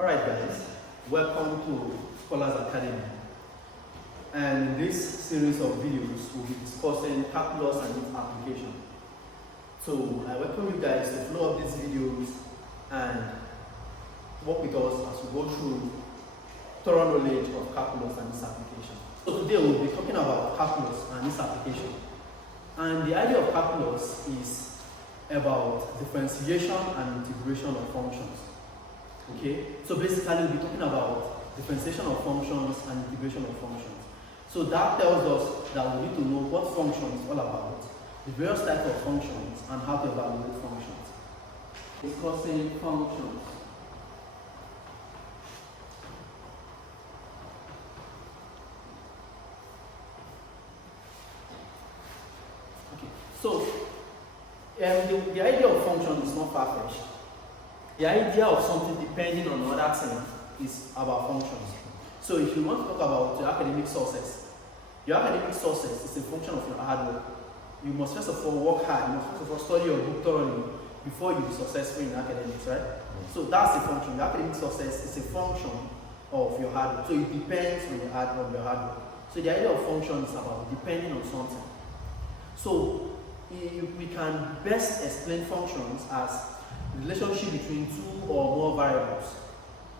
Alright guys, welcome to Scholars Academy, and in this series of videos we'll be discussing calculus and its application. So I welcome you guys to follow up these videos and work with us as we go through thorough knowledge of calculus and its application. So today we'll be talking about calculus and its application, and the idea of calculus is about differentiation and integration of functions. Okay, so basically we'll be talking about differentiation of functions and integration of functions. So that tells us that we need to know what function is all about, the various types of functions, and how to evaluate functions. Discussing functions. Okay, so the idea of function is not far-fetched. The idea of something depending on another thing is about functions. So if you want to talk about your academic success is a function of your hard work. You must first of all work hard, you must first of all study your book thoroughly before you be successful in academics, right? So that's the function. Your academic success is a function of your hard work. So it depends on your hard work. So the idea of function is about depending on something. So we can best explain functions as relationship between two or more variables,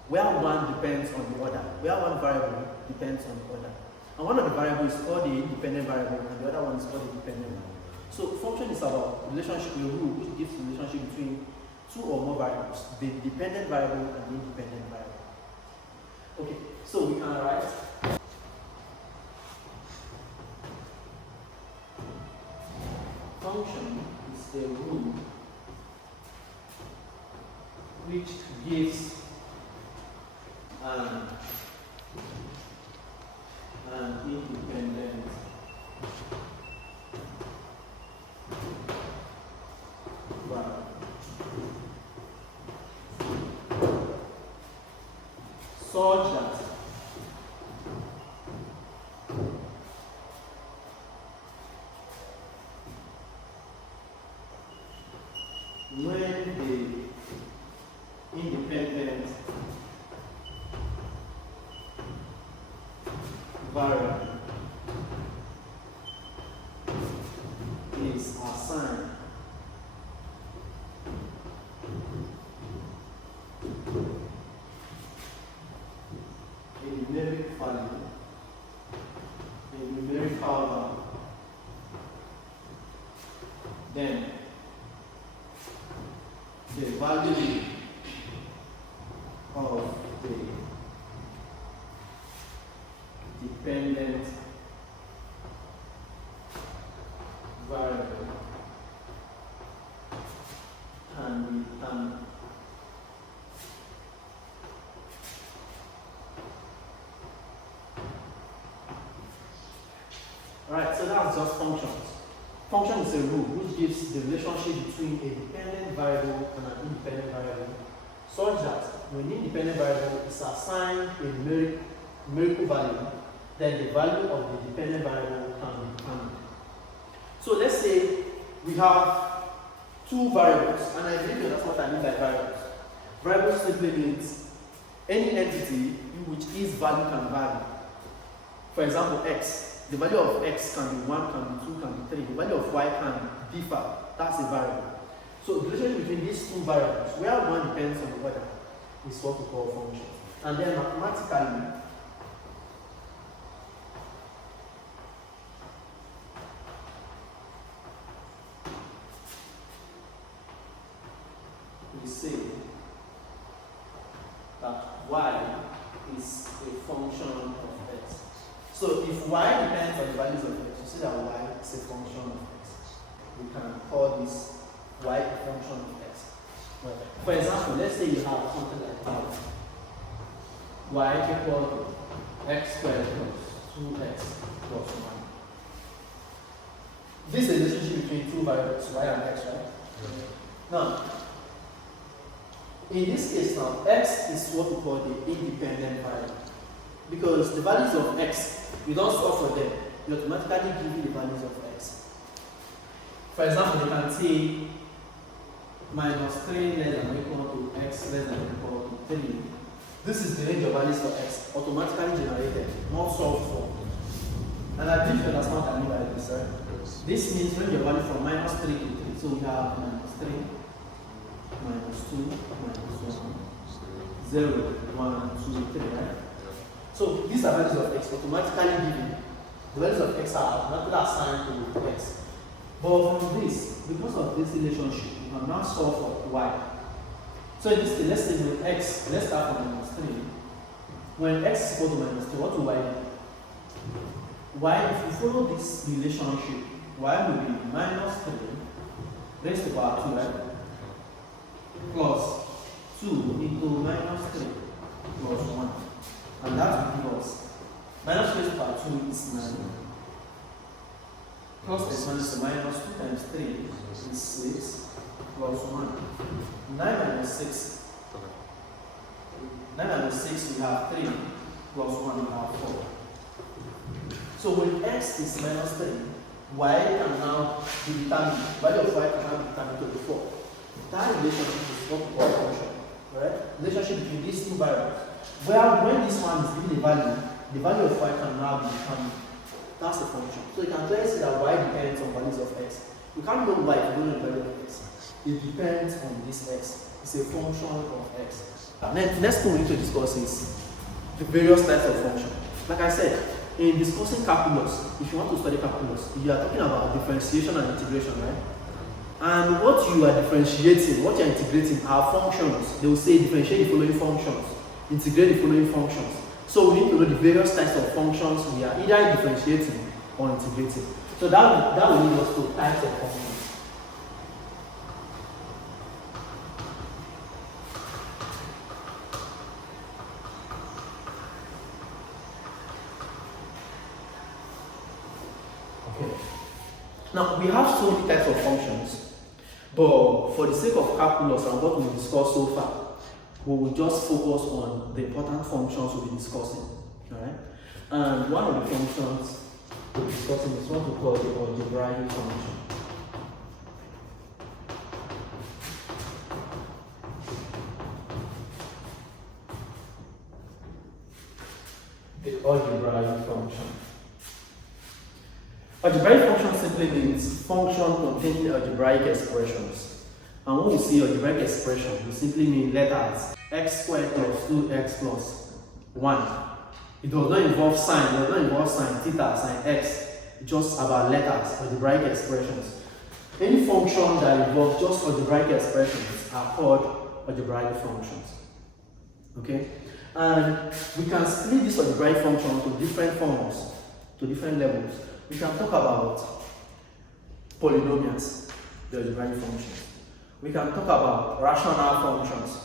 where one depends on the other, where one variable depends on the other. And one of the variables is called the independent variable, and the other one is called the dependent variable. So function is about relationship, a rule which gives the relationship between two or more variables, the dependent variable and the independent variable. Okay, so we can write function is a rule which gives an independent variable such that when the independent variable is assigned a numeric value, then the value of the dependent variable can be determined. Alright, so that's just functions. Function is a rule which gives the relationship between a dependent variable and an independent variable, such that when the independent variable is assigned a numerical value, then the value of the dependent variable can be determined. So let's say we have two variables, and I think that's what I mean by variables. Variables simply means any entity in which its value can vary. For example, x. The value of x can be 1, can be 2, can be 3. The value of y can differ. That's a variable. So the relationship between these two variables, where one depends on the other, is what we call function. And then mathematically, we say that y is a function of x. So if y depends on the values of x, you see that y is a function of x. We can call this y a function of x. Well, for example, let's say you have something like that. Y equal to x squared plus 2x plus 1. This is a relationship between two variables, y and x, right? Yeah. Now, in this case now, x is what we call the independent variable. Because the values of x, you don't solve for them, you automatically give you the values of x. For example, you can say minus 3 less than or equal to x less than or equal to 3 This is the range of values for x, automatically generated, not solved for. And I believe you understand what I mean by this, right? Yes. This means range of value from minus 3 to 3. So we have minus 3, minus 2, minus 1, 0, 1, 2, 3, right? So these are values of x automatically given. The values of x are automatically assigned to x. But from this, because of this relationship, we can now solve for y. So in this case, let's say with x, let's start from minus 3. When x is equal to minus 2, what will y do? Y, if you follow this relationship, y will be minus 3 raised to power 2, right? Plus 2 into minus 3 plus 1. And that will give us minus raised to power 2 is 9. Plus this one is minus 2 times 3 is 6 plus 1. 9 minus 6. 9 minus 6 we have 3 plus 1 we have 4. So when x is minus 3, y can now be determined, value of y can now be determined to be 4. That relationship is what we call function. Right? Relationship between these two variables. Where when this one is given a value, the value of y can now be determined. That's the function. So you can clearly see that y depends on values of x. You can't know y if you don't know the value of x. It depends on this x. It's a function of x. Next thing we need to discuss is the various types of function. Like I said, in discussing calculus, if you want to study calculus, you are talking about differentiation and integration, right? And what you are differentiating, what you are integrating are functions. They will say differentiate the following functions, integrate the following functions. So we need to know the various types of functions we are either differentiating or integrating. So that will lead us to types of functions. Okay. Now we have so many types of functions, but for the sake of calculus and what we've discussed so far, we will just focus on the important functions we'll be discussing. Alright? And one of the functions we'll be discussing is what we call the algebraic function. The algebraic function. Algebraic function simply means function containing algebraic expressions. And when we see algebraic expression, we simply mean letters x squared plus 2x plus 1. It does not involve sign, it does not involve sign theta, sign x. It's just about letters, algebraic expressions. Any function that involves just algebraic expressions are called algebraic functions. Okay? And we can split this algebraic function to different forms, to different levels. We can talk about polynomials, the algebraic functions. We can talk about rational functions,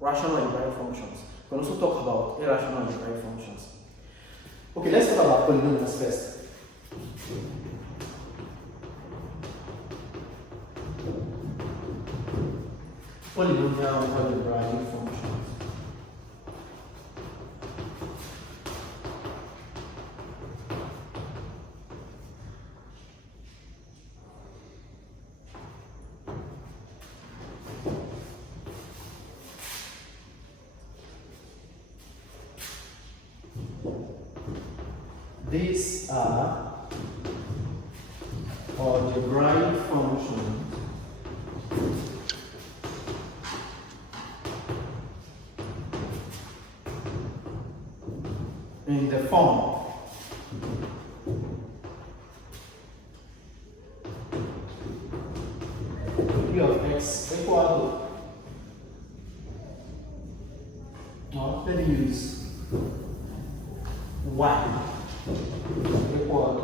rational algebraic functions. We can also talk about irrational algebraic functions. Okay, let's talk about polynomials first. Polynomial algebraic functions. These are algebraic functions in the form p of x equal to, let me use y equal to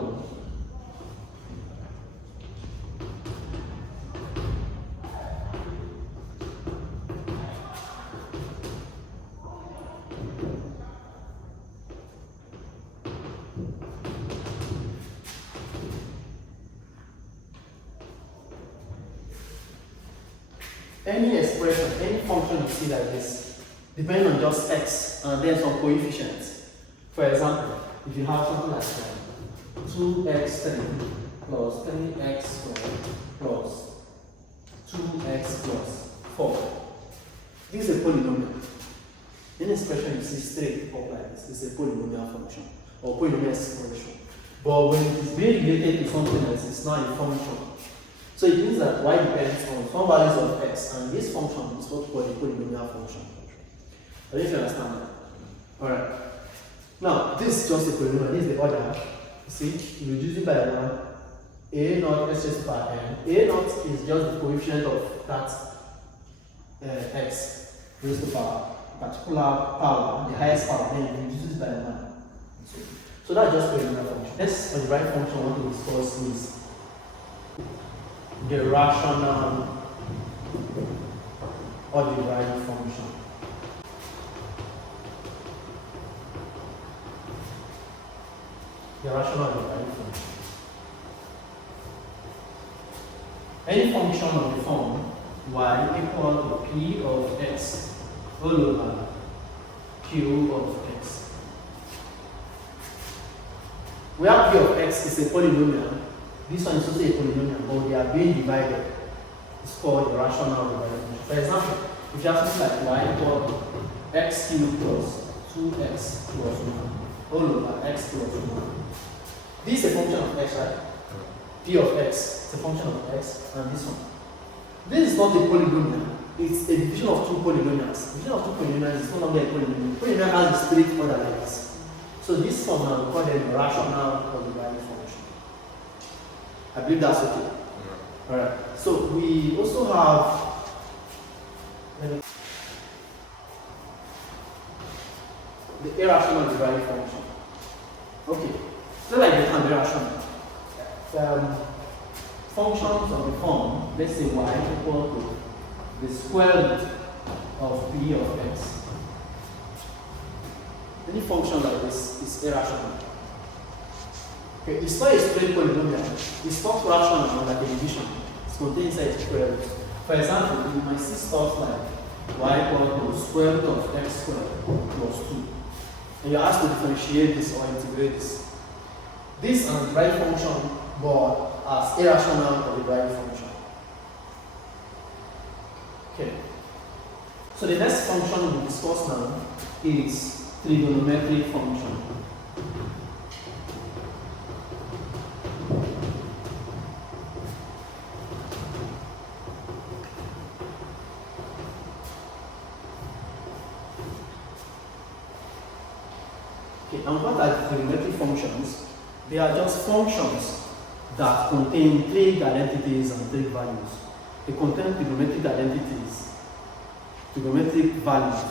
any expression, any function you see like this, depending on just x and then some coefficients. For example, if you have something like 2x3 plus 3x squared plus 2x plus 4. This is a polynomial. Any expression you see straight up like this is a polynomial function or polynomial expression. But when it is being related to something else, it's not a function. So it means that y depends on some values of x, and this function is what we call a polynomial function. I don't know if you understand that. Alright. Now, this is just a polynomial, this is the order. You see, you reduce it by 1. A naught s raised to the power n. A naught is just the coefficient of that x raised to the power, particular power, the highest power, then you reduce it by 1. So that's just polynomial function. Next, on the right function, what we discuss is the rational or the right function. The rational or the right function. Any function of the form y equal to p of x all over q of x. Where p of x is a polynomial, this one is also a polynomial, but they are being divided. It's called the rational or the right function. For example, if you have something like y equal to x cubed plus 2x plus 1 all over x plus 1. This is a function of x, right? P of x is a function of x, and this one. This is not a polynomial, it's a division of two polynomials. Division of two polynomials is no longer a polynomial. Polynomial has a straight order like this. So this form now we call them rational or the right function. I believe that's okay. Yeah. Alright. So we also have the irrational derived function. Okay. So like the irrational. Functions of the form, let's say y equal to the square root of p of x. Any function like this is irrational. Okay, it's not a straight polynomial. It's not rational like a division. It's contained inside a square root. For example, you might see stuff like y equal to square root of x squared plus 2. And you're asked to differentiate this or integrate this. This and the right function, but as irrational or the right function. Okay. So the next function we discuss now is trigonometric function. Okay, and what are trigonometric functions? They are just functions that contain trig identities and trig values. They contain trigonometric identities, trigonometric values.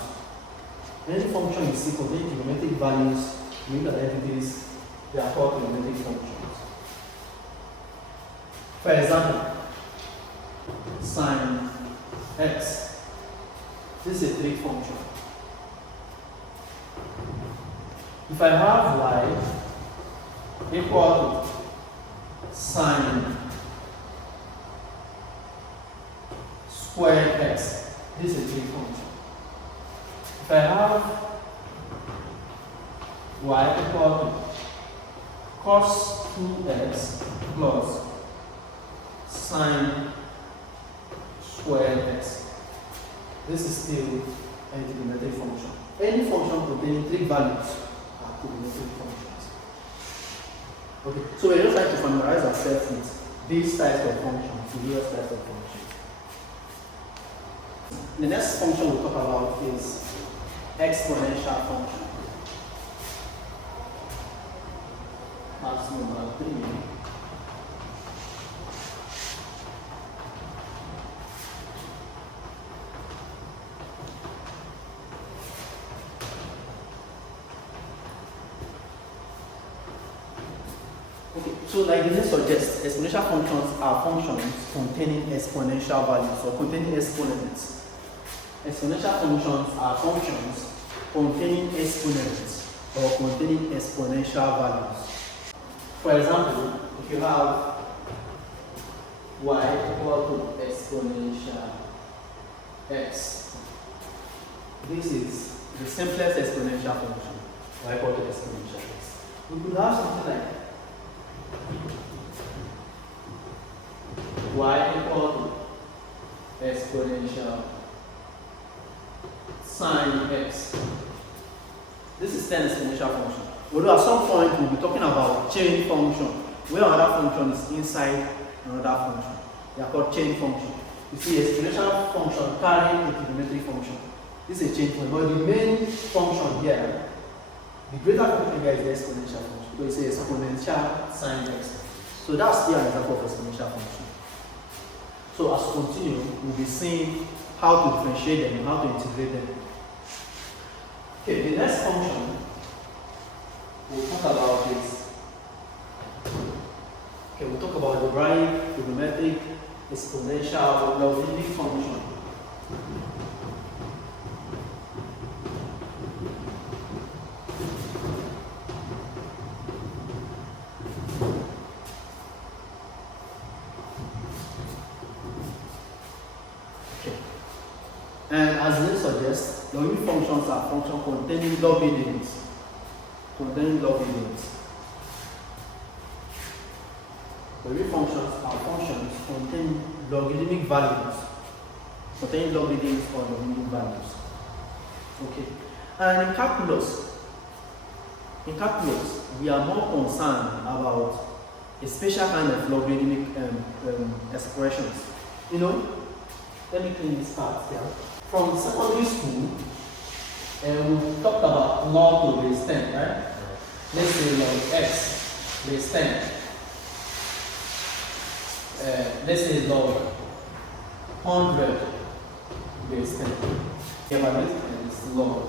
Any function you see containing trigonometric values, trigonometric identities, they are called trigonometric functions. For example, sine x. This is a trig function. If I have y equal to sine squared x, this is a trig function. If I have y equal to cos 2x plus sine squared x, this is still a trigonometric function. Any function containing trig values are trigonometric functions. Okay, so we're just trying to familiarize ourselves with these types of functions, various types of functions. The next function we'll talk about is exponential function. That's number 3. Okay, so like the name suggests, exponential functions are functions containing exponential values or containing exponents. Exponential functions are functions containing exponents or containing exponential values. For example, if you have y equal to exponential x, this is the simplest exponential function, y equal to exponential x. We could have something like y equal to exponential sine x. This is 10 exponential function. Although at some point we'll be talking about chain function, where another function is inside another function. They are called chain function. You see, exponential function carrying a trigonometric function. This is a chain function, but the main function here, the greater function here is the exponential function. So it's exponential sine x. So that's still an example of exponential function. So as we continue, we'll be seeing how to differentiate them and how to integrate them. Okay, the next function we'll talk about is, okay, we'll talk about algebraic, trigonometric, exponential, logarithmic function. And as the name suggests, logarithmic functions are functions containing logarithms. Logarithmic functions are functions containing logarithmic values. Containing logarithms or logarithmic values. Okay. And in calculus, we are more concerned about a special kind of logarithmic expressions. You know, let me clean this part here. From secondary school, we talked about log to base 10, right? Let's say log x base 10. Let's say log 100 base 10. Evaluate and it's log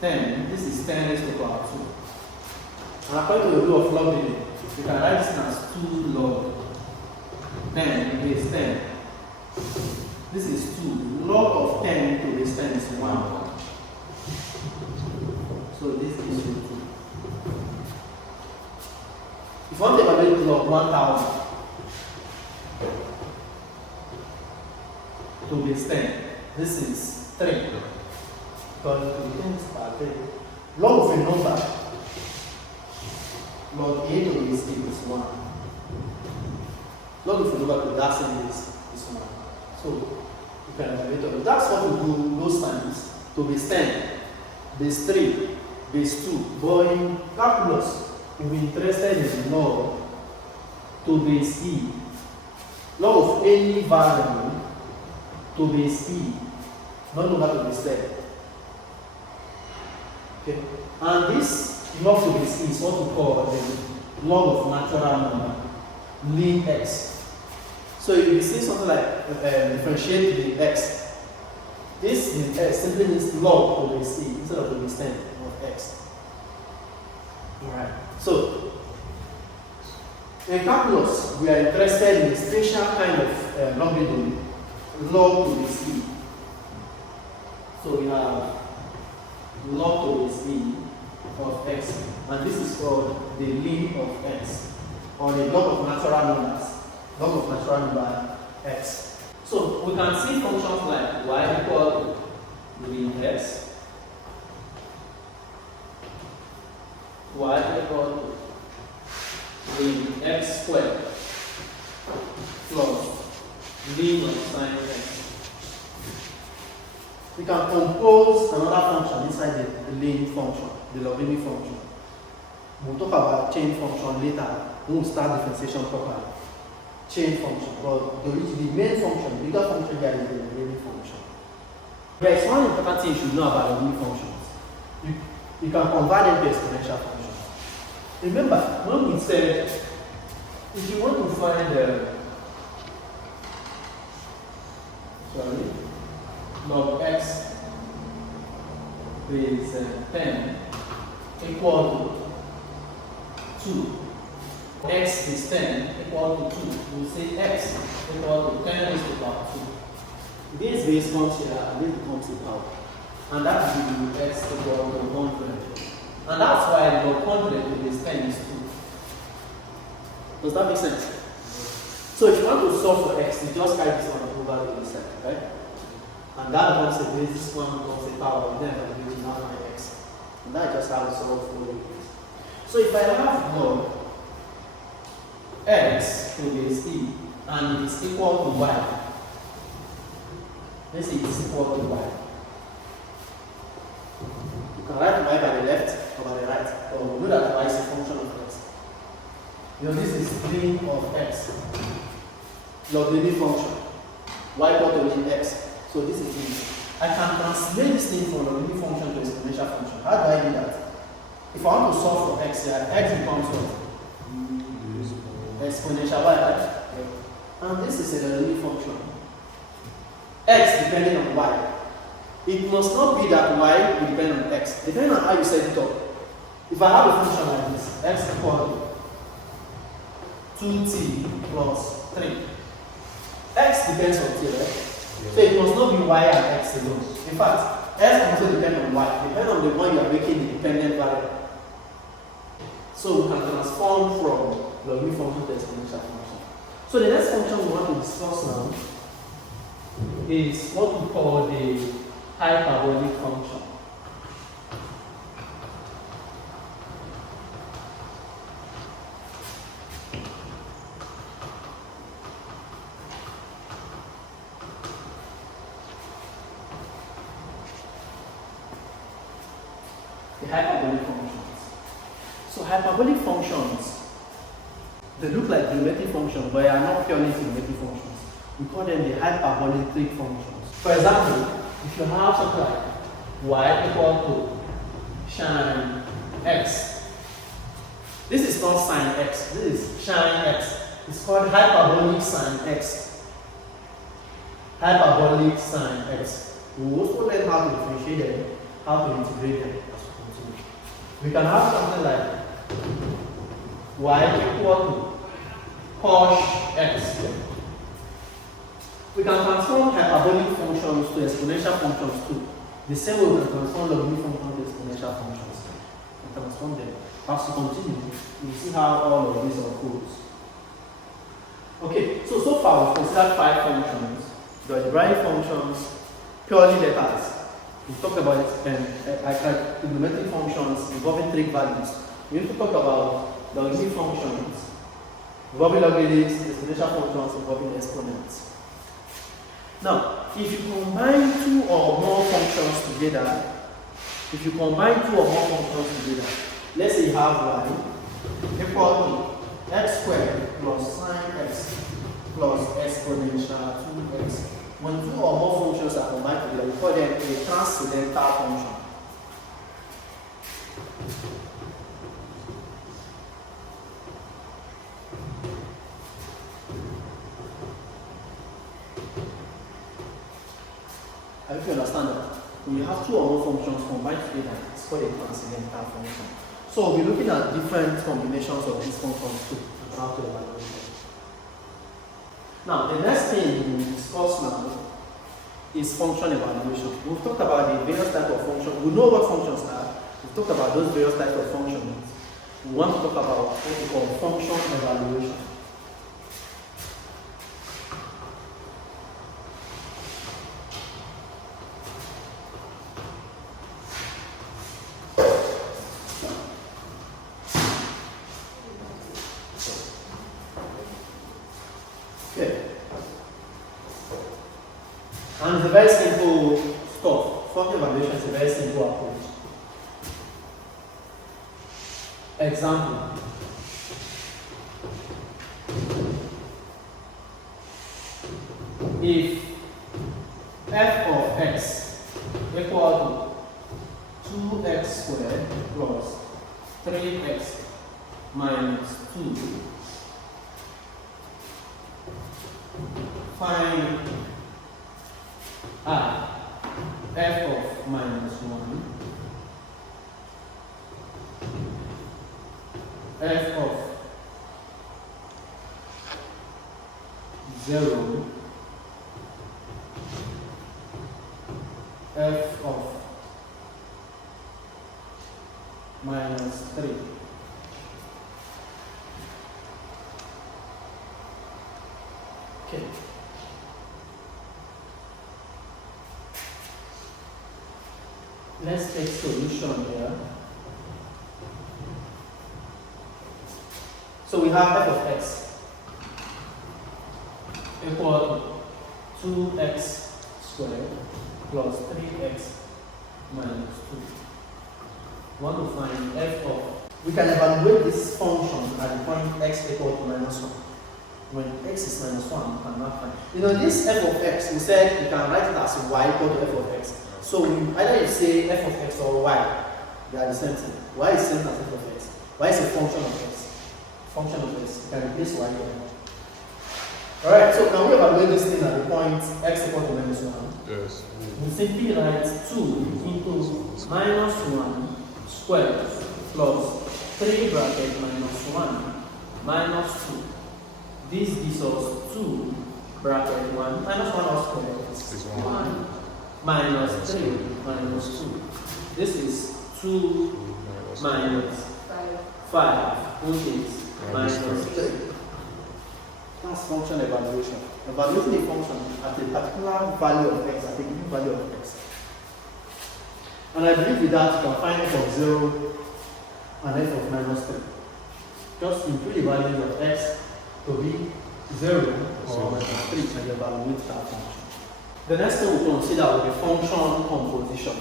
10. This is 10 raised to the power 2. And according to the rule of logarithm, you can write this as 2 log 10 base 10. This is 2. Log of 10 to base 10 is 1. So this is 2. If you want to evaluate log 1000 to base 10, this is 3. Because we can start 3. Log of a number, log a to base 8 is 1. Log of a number to that same base is 1. So you can evaluate it. That's what we do those times to base 10, base 3, base 2. But in calculus, we'll be interested in log to base e. Log of any variable to base e, not log to base 10. Okay. And this log to base e is what we call the log of natural number, ln x. So if you see something like differentiate the x, this is x simply means log to base e instead of the base 10 of x. Alright. So in calculus, we are interested in a special kind of logarithm, log to base e. So we have log to base e of x, and this is called the ln of x, or the log of natural numbers. Log of natural number x. So we can see functions like y equal to ln x, y equal to ln x squared plus ln of sine x. We can compose another function inside the ln function, the logarithmic function. We'll talk about chain function later when we start differentiation properly. Chain function, but the main function, the bigger function here is the logarithmic function. There is one important thing you should know about logarithmic functions. You can convert them to exponential functions. Remember, when we said, if you want to find log x base 10 equal to 2. X is 10 equal to 2. We say x equal to 10 raised to the power 2. This base comes here and this becomes a power. And that gives you x equal to 100. And that's why log 100 to base 10 is 2. Does that make sense? So if you want to solve for x, you just carry this one over to the side, right? And that becomes a base, this one becomes a power, and then I will now find x. And that's just how we solve for it. So if I have log x to base e and it's equal to y, let's say it's equal to y, you can write y by the left or by the right. So we know that y is a function of x. You know, this is 3 of x. Logarithmic function. Y equal to x. So this is 3. I can translate this thing from logarithmic function to exponential function. How do I do that? If I want to solve for x here, x becomes what? Exponential y, right? And this is a logarithmic function. X depending on y. It must not be that y will depend on x. Depending on how you set it up. If I have a function like this, x equal to 2t plus 3. X depends on t, right? So it must not be y and x alone. In fact, x can also depend on y, depend on the one you are making the dependent variable. So we can transform from logarithmic function to exponential function. So the next function we want to discuss now is what we call the hyperbolic function. The hyperbolic functions. So hyperbolic functions, they look like geometric functions, but they are not purely geometric functions. We call them the hyperbolic functions. For example, if you have something like y equal to sin x, this is not sin x, this is sin x. It's called hyperbolic sin x. Hyperbolic sin x. We will also learn how to differentiate them, how to integrate them as we continue. We can have something like y equal to cos x. We can transform hyperbolic functions to exponential functions too. The same way we can transform logarithmic functions to exponential functions. We transform them. As we continue, we'll see how all of these unfolds. Okay, so far we've considered 5 functions. The algebraic functions, purely letters. We talked about trigonometric functions involving trig values. We need to talk about logarithmic functions involving logarithms, exponential functions involving exponents. Now, if you combine 2 or more functions together, let's say you have y equal to x squared plus sin x plus exponential 2x. When 2 or more functions are combined together, we call them a transcendental function. I hope you understand that. When you have 2 or more functions combined together, it's called a transcendental function. So we'll be looking at different combinations of these functions too, and how to evaluate them. Now, the next thing we will discuss now is function evaluation. We've talked about the various types of functions. We know what functions are. We've talked about those various types of functions. We want to talk about what we call function evaluation. And it's a very simple stuff. Function evaluation is a very simple approach. Example. If f of x equal to 2x squared plus 3x minus 2, find f of minus 1, f of 0, f of minus 3. Okay. Let's take solution here. So we have f of x equal to 2x squared plus 3x minus 2. We want to find f of. We can evaluate this function at the point x equal to minus 1. When x is minus 1, we cannot find. You know, this f of x, we said you can write it as y equal to f of x. So either you say f of x or y, they are the same thing. Y is the same as f of x. Y is a function of x. Function of x. You can replace y here. Alright, so can we evaluate this thing at the point x equal to minus 1? Yes. We simply write 2 into minus 1 squared plus 3 bracket minus 1 minus 2. This gives us 2 bracket 1 minus 1 all squared is 1 minus 3 minus 2. This is 2 minus 5, which is minus 3. That's function evaluation. Evaluating a function at a particular value of x, at a given value of x. And I believe with that you can find f of 0 and f of minus 3. Just include the values of x to be 0 or minus 3 and evaluate that function. The next thing we consider will be function composition.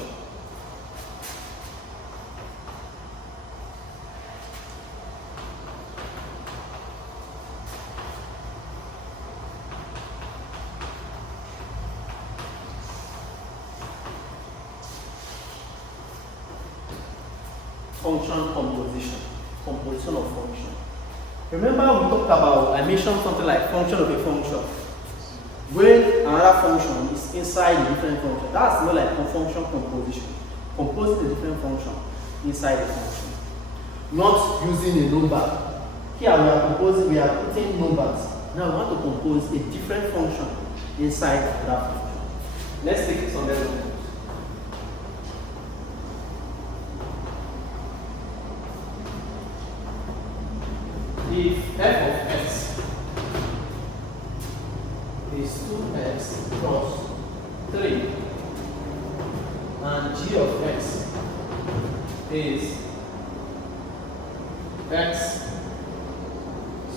Function composition. Composition of function. Remember we talked about, I mentioned something like function of a function. When another function is inside a different function, that's more like function composition. Composing a different function inside a function. Not using a number. Here we are putting numbers. Now we want to compose a different function inside that function. Let's take some examples. If f of x is 2x plus 3 and g of x is x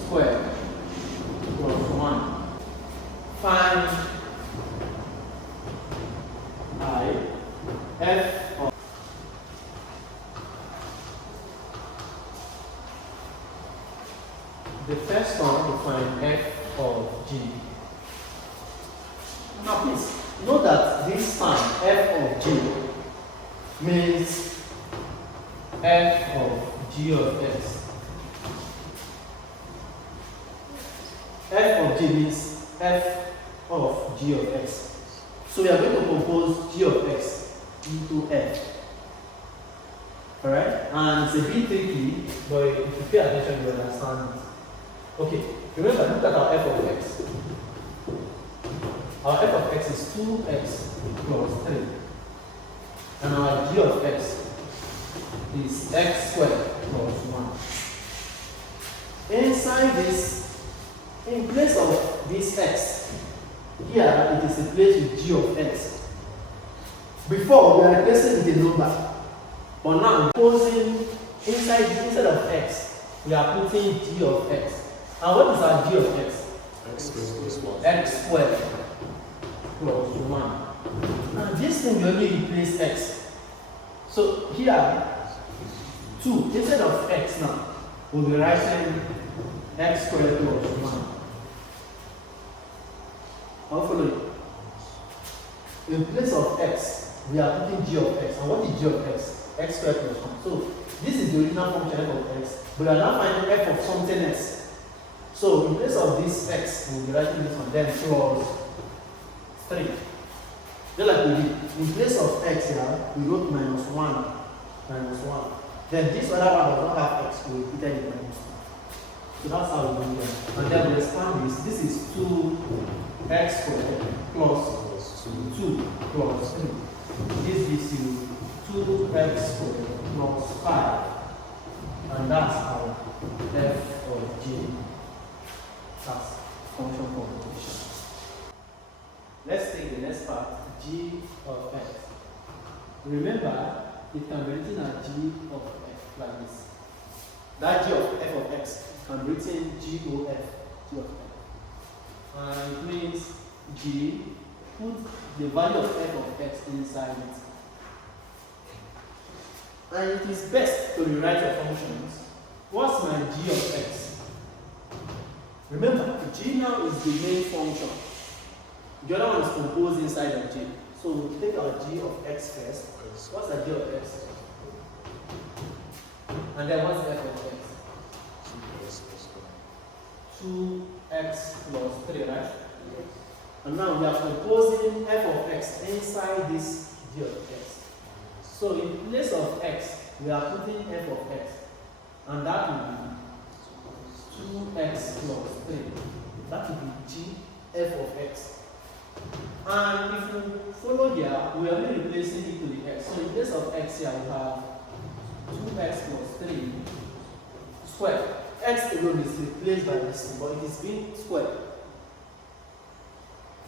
squared plus 1, find I f of the first one to find f of g. Now please note that this sign f of g means f of g of x. F of g means f of g of x. So we are going to compose g of x into f. Alright? And it's a bit tricky, but if you pay attention, you will understand it. Okay, remember, look at our f of x. Our f of x is 2x plus 3. And our g of x is x squared plus 1. Inside this, in place of this x, here it is replaced with g of x. Before, we are replacing with a number. But now, posing inside of x, we are putting g of x. And what is our g of x? X squared plus 1. Now this thing will only replace x. So here, 2, instead of x now, we'll be writing x squared plus 1. I'll follow you. In place of x, we are putting g of x. And what is g of x? X squared plus 1. So this is the original function f of x. We are now finding f of something else. So in place of this x, we'll be writing this one, then plus 3. Just like we did. In place of x here, we wrote minus 1. Then this other one does not have x, we repeated it minus 1. So that's how we do that. And then we expand this. This is 2x squared plus 2 plus 3. This gives you 2x squared plus 5. And that's our f of g. That's function composition. Let's take the next part, g of x. Remember, it can be written as g of f like this. That g of f of x can be written g of f, g of f. And it means g, put the value of f of x inside it. And it is best to rewrite your functions. What's my g of x? Remember, g now is the main function. The other one is composed inside of g. So we'll take our g of x first. What's the g of x? And then what's f of x? 2x plus 3, right? Yes. And now we are composing f of x inside this g of x. So in place of x, we are putting f of x. And that will be 2x plus 3. That will be g f of x. And if you follow here, we are only replacing it to the x. So in place of x here, we have 2x plus 3 squared. X alone is replaced by this, but it is being squared.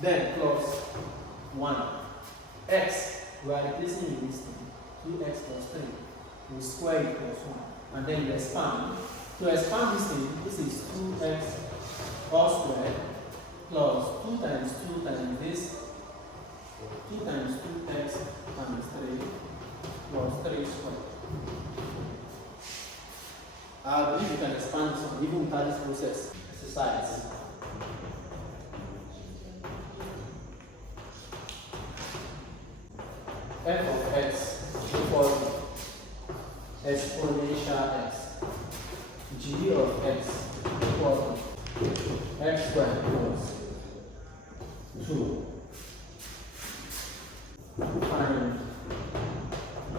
Then plus 1. X, we are replacing with this thing. 2x plus 3. We square it plus 1. And then we expand. To expand this thing, this is 2x all squared plus 2 times 2 times this. 2 times 2x times 3 plus 3 squared. I believe you can expand this one even without this process. Exercise. F of x equals exponential x. G of x equals x squared plus 2 times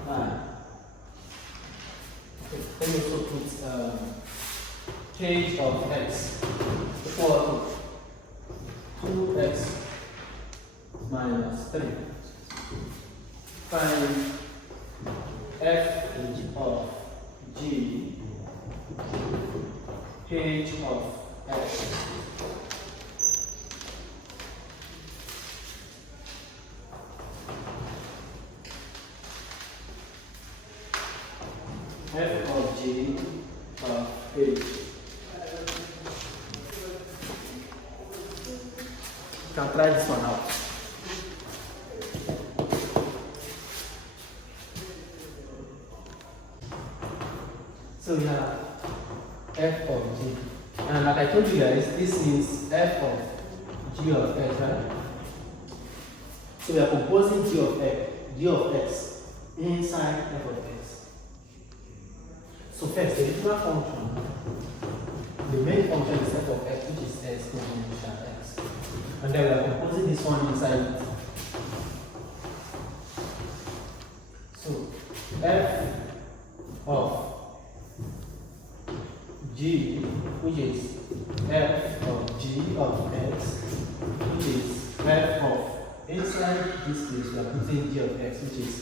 9. Let me also put h of x equal to 2x minus 3. Find f of g, h of x. F of g of h. You can try this one out. So we have f of g. And like I told you guys, this is f of g of x, right? So we are composing g of x inside f of x. So first, the original function, the main function is f of x, which is exponential x. And then we are composing this one inside it. So f of g, which is f of g of x, which is f of, inside this case we are putting g of x, which is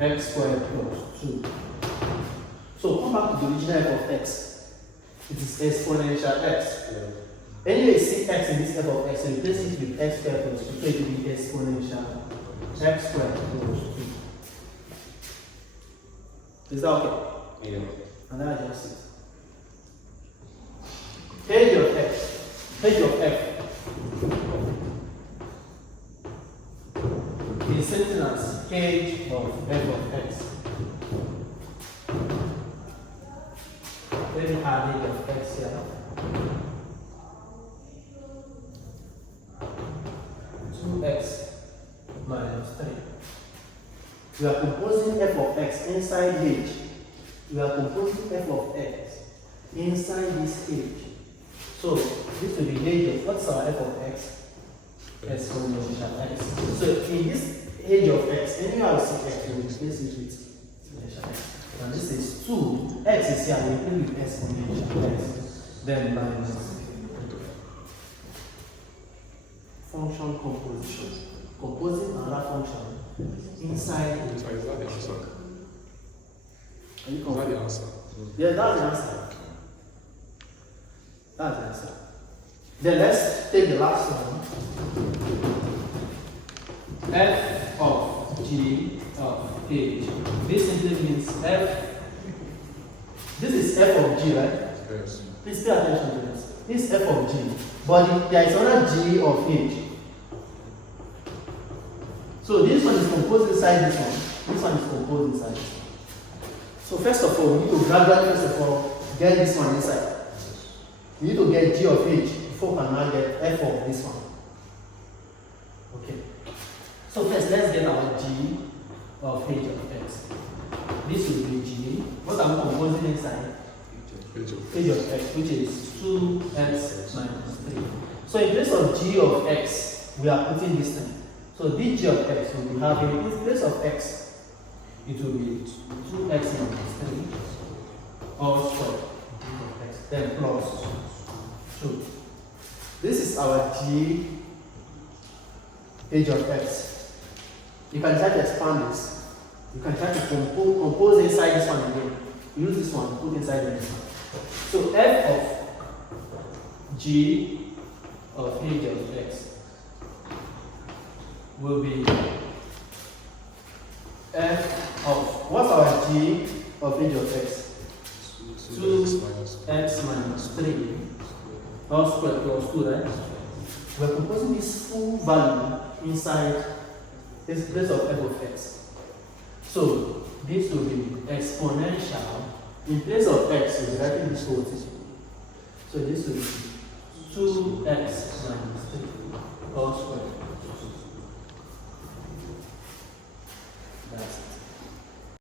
x squared plus 2. So come back to the original f of x. It is exponential x. Yeah. Anyway, see x in this f of x, so replace it with x squared plus 2, so it will be exponential x squared plus 2. Is that okay? Yeah. And then I just it. H of x, h of f is same thing as h of f of x. Let me add h of x here. 2x minus 3. We are composing f of x inside h. We are composing f of x inside this h. So this will be h of, what's our f of x? Exponential x. So in this h of x, anywhere I see x, we will replace it with exponential x. And this is 2, x is here, we play with exponential x, then minus function composition. Composing another function inside. So is that the answer? Are you confused? Is that the answer? Yeah, that's the answer. That's the answer. Then let's take the last one. F of g of h. This simply means f. This is f of g, right? Yes. Please pay attention to this. This is f of g. But there is another g of h. So this one is composed inside this one. This one is composed inside this one. So first of all, we need to gradually, first of all, get this one inside. We need to get g of h before we can now get f of this one. Okay. So first, let's get our g of h of x. This will be g. What I'm composing inside? H of x, which is 2x minus 3. So in place of g of x, we are putting this thing. So this g of x will be having, in place of x, it will be 2x minus 3 all squared of x, then plus 2. This is our g h of x. You can try to expand this. You can try to compose inside this one again. Use this one, put inside this one. So f of g of h of x will be f of, what's our g of h of x? 2x minus 3 all squared plus 2, right? We're composing this full value inside this place of f of x. So this will be exponential. In place of x, we're writing this whole thing. So this will be 2x minus 3 all squared.